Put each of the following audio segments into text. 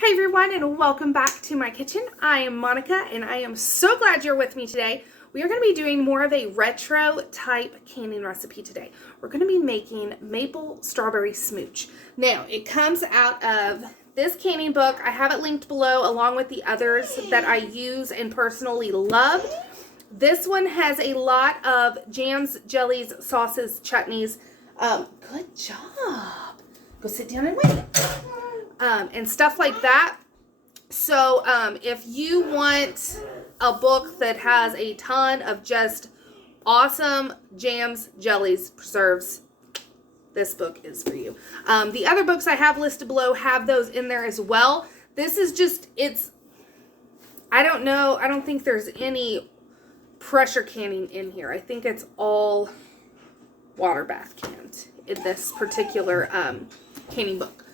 Hey everyone, and welcome back to my kitchen. I am Monica and I am so glad you're with me today. We are going to be doing more of a retro type canning recipe today. We're going to be making maple strawberry smooch. Now, it comes out of this canning book. I have it linked below along with the others that I use and personally love. This one has a lot of jams, jellies, sauces, chutneys. Good job. Go sit down and wait. And stuff like that. So if you want a book that has a ton of just awesome jams, jellies, preserves, this book is for you. The other books I have listed below have those in there as well. This is just, I don't know, I don't think there's any pressure canning in here. I think it's all water bath canned in this particular canning book.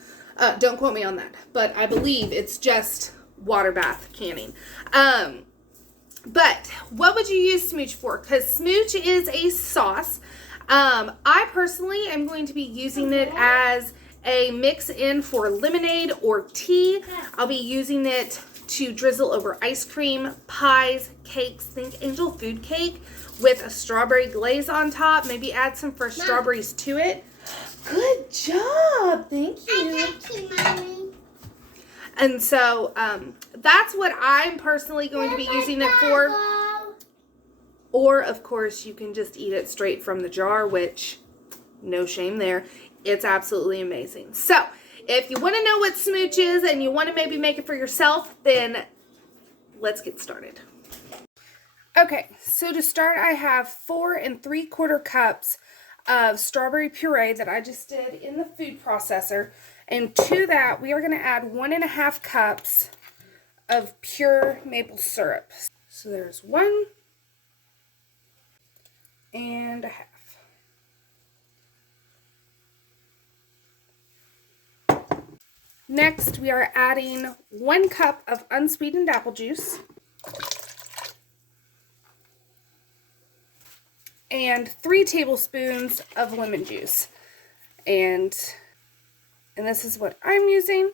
Don't quote me on that, but I believe it's just water bath canning. But what would you use Smooch for? Because Smooch is a sauce. I personally am going to be using it as a mix in for lemonade or tea. I'll be using it to drizzle over ice cream, pies, cakes. Think angel food cake with a strawberry glaze on top. Maybe add some fresh strawberries to it. Good job. Thank you. Thank you, Mommy. And so that's what I'm personally going to be using it for. Or, of course, you can just eat it straight from the jar, which, no shame there. It's absolutely amazing. So, if you want to know what Smooch is and you want to maybe make it for yourself, then let's get started. Okay, so to start, I have 4 3/4 cups of strawberry puree that I just did in the food processor. And to that, we are going to add 1 1/2 cups of pure maple syrup. So there's 1 1/2. Next, we are adding 1 cup of unsweetened apple juice and 3 tablespoons of lemon juice. And this is what I'm using.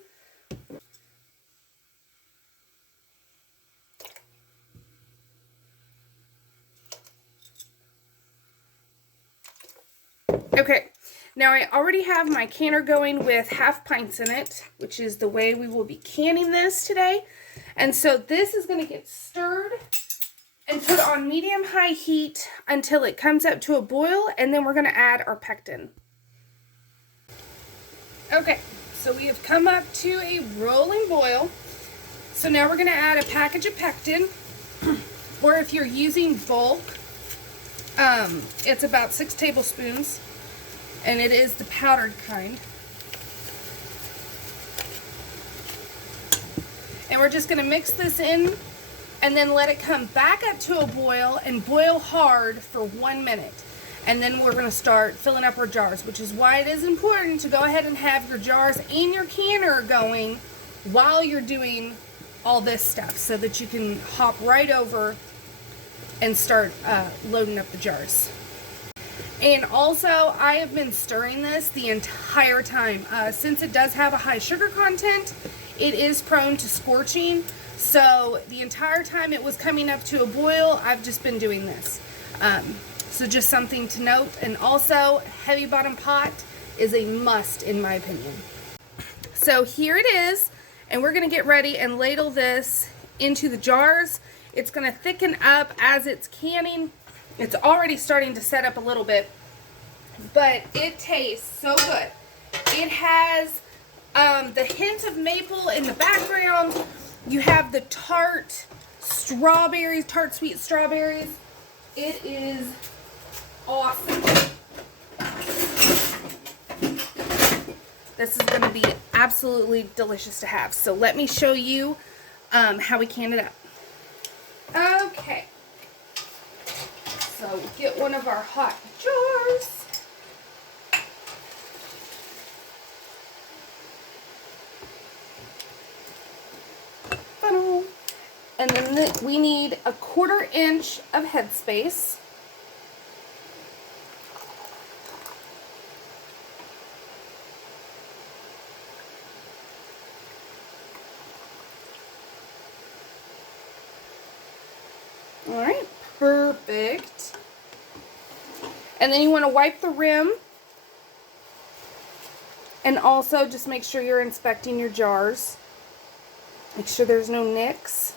Okay, now I already have my canner going with 1/2 pints in it, which is the way we will be canning this today. And so this is going to get stirred and put on medium-high heat until it comes up to a boil, and then we're going to add our pectin. Okay, so we have come up to a rolling boil. So now we're going to add a package of pectin, or if you're using bulk, it's about 6 tablespoons, and it is the powdered kind. And we're just going to mix this in and then let it come back up to a boil and boil hard for 1 minute. And then we're going to start filling up our jars, which is why it is important to go ahead and have your jars and your canner going while you're doing all this stuff so that you can hop right over and start loading up the jars. And also, I have been stirring this the entire time. Since it does have a high sugar content, it is prone to scorching. So the entire time it was coming up to a boil, I've just been doing this. So just something to note. And also, heavy bottom pot is a must in my opinion. So here it is, and we're going to get ready and ladle this into the jars. It's going to thicken up as it's canning. It's already starting to set up a little bit, but it tastes so good. It has the hint of maple in the background. You have the tart strawberries, tart sweet strawberries. It is awesome. This is going to be absolutely delicious to have. So let me show you how we can it up. Okay. So get one of our hot jars. And then we need 1/4 inch of headspace. All right, perfect. And then you want to wipe the rim. And also just make sure you're inspecting your jars. Make sure there's no nicks.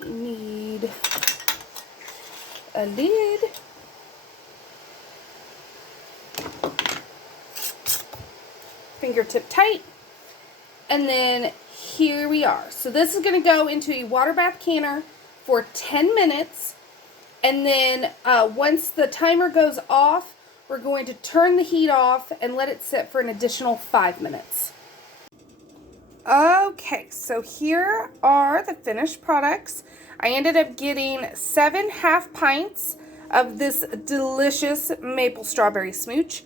You need a lid. Fingertip tight. And then here we are. So this is going to go into a water bath canner for 10 minutes. And then once the timer goes off, we're going to turn the heat off and let it sit for an additional 5 minutes. Okay, so here are the finished products. I ended up getting 7 half pints of this delicious maple strawberry smooch.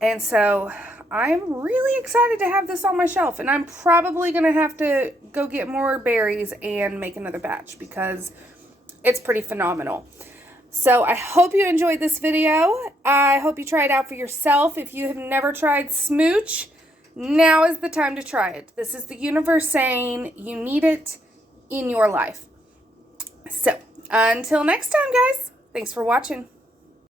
And so I'm really excited to have this on my shelf. And I'm probably going to have to go get more berries and make another batch because it's pretty phenomenal. So I hope you enjoyed this video. I hope you try it out for yourself. If you have never tried Smooch, now is the time to try it. This is the universe saying you need it in your life. So until next time, guys, thanks for watching.